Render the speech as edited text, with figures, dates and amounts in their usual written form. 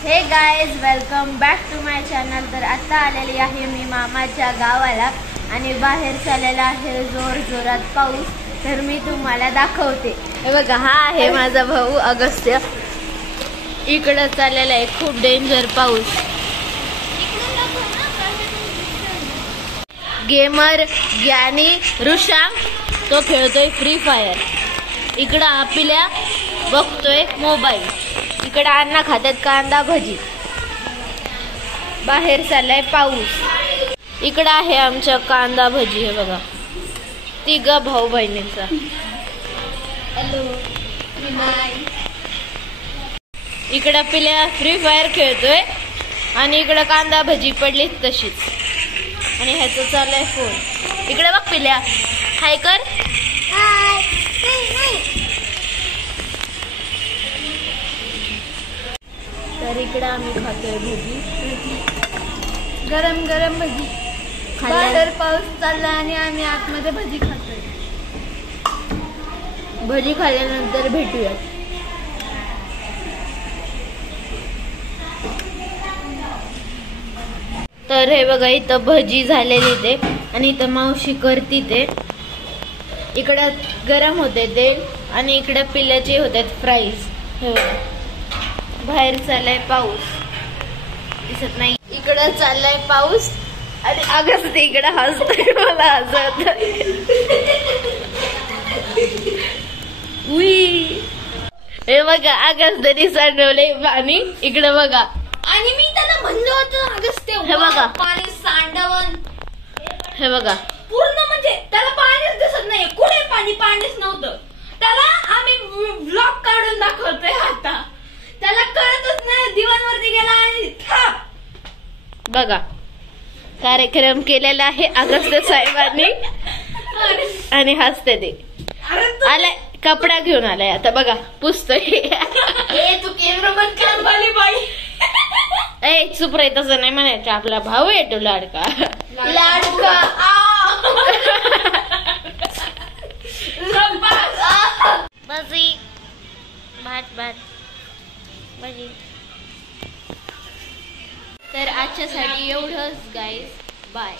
हे guys, welcome back to my channel. तर आता आलेली आहे मी मामाच्या गावाला आणि बाहेर चाललेला आहे जोर जोरात पाऊस। तर मी तुम्हाला दाखवते। हे बघा, हा आहे माझा भाऊ अगस्त्य। इकडे चाललेला आहे खूप डेंजर पाऊस। गेमर ज्ञानी ऋषा तो खेळतोय फ्री फायर। इकडं आपल्या बघतोय मोबाईल। इकडे अण्णा खात्यात कांदा भजी। बाहेर चाललाय पाऊस। इकडे आहे आमच्या कांदा भजी। हे बघा, तिघ भाऊ बहिणींचा। हॅलो, इकडे पिल्या फ्री फायर खेळतोय आणि इकडे कांदा भजी पडली तशीच आणि ह्याचं चाललंय फोन। इकडे बघ पिल्या, हाय कर। तर इकडे आम्ही खातोय भजी, गरम गरम भजी। बाहेर पाऊस चाललाय आणि आम्ही आतमध्ये भजी खातोय। भजी खाल्ल्यानंतर भेटूया। तर हे बघा, इथं भजी झालेली ते आणि इथं मावशी करती ते। इकडे गरम होते तेल आणि इकडे पिल्याचे होते फ्राईज। हे बघा, बाहेर चाललाय पाऊस, दिसत नाही। इकडे चाललाय पाऊस आणि अगस्त इकडे हसतोय, मला हसत। हे बघा, अगस्तनी सांडवले पाणी। इकडे बघा, आणि मी त्याला म्हणलं होतं अगस्त्य, हे बघा पाणी सांडवण। हे बघा, पूर्ण म्हणजे त्याला पाणीच दिसत नाही, कुठे पाणीच नव्हतं। त्याला आम्ही व्लॉग काढून दाखवतोय आता, त्याला कळतच नाही। दिवाणवरती गेला आणि थाप। बघा, कार्यक्रम केलेला आहे अगस्त साहेबांनी आणि हसते ते। आलाय, कपडा घेऊन आलाय आता। बघा, पुसतोय। तू कॅमेरा बंद कर वाली बाई। ए चुप रे, तसं नाही म्हणायचं। आपला भाऊ आहे तो लाडका। भजी, भात भजी। तर आजच्यासाठी एवढंच गाईज, बाय।